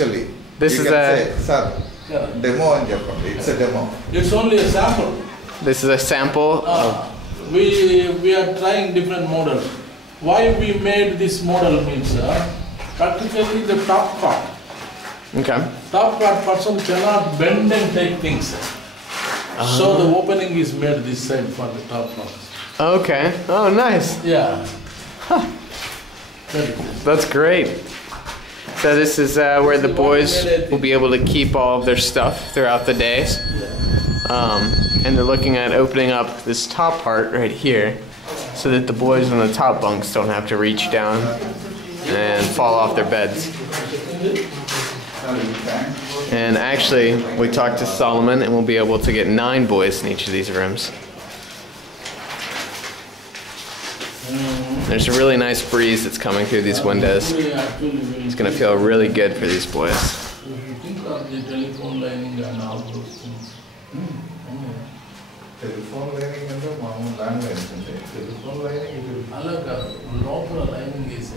Actually, this you is can a say, sir, demo in Japan. It's a demo. It's only a sample. this is a sample. We are trying different models. Why we made this model means practically the top part. Okay. Top part person cannot bend and take things. So the opening is made this side for the top part. Okay. Oh, nice. Yeah. That's great. So this is where the boys will be able to keep all of their stuff throughout the days. And they're looking at opening up this top part right here so that the boys on the top bunks don't have to reach down and fall off their beds. And actually, we talked to Solomon and we'll be able to get 9 boys in each of these rooms. There's a really nice breeze that's coming through these windows. It's going to feel really good for these boys. If you think of the telephone lining and all those things. Telephone lining and the landline. Telephone lining. Local lining is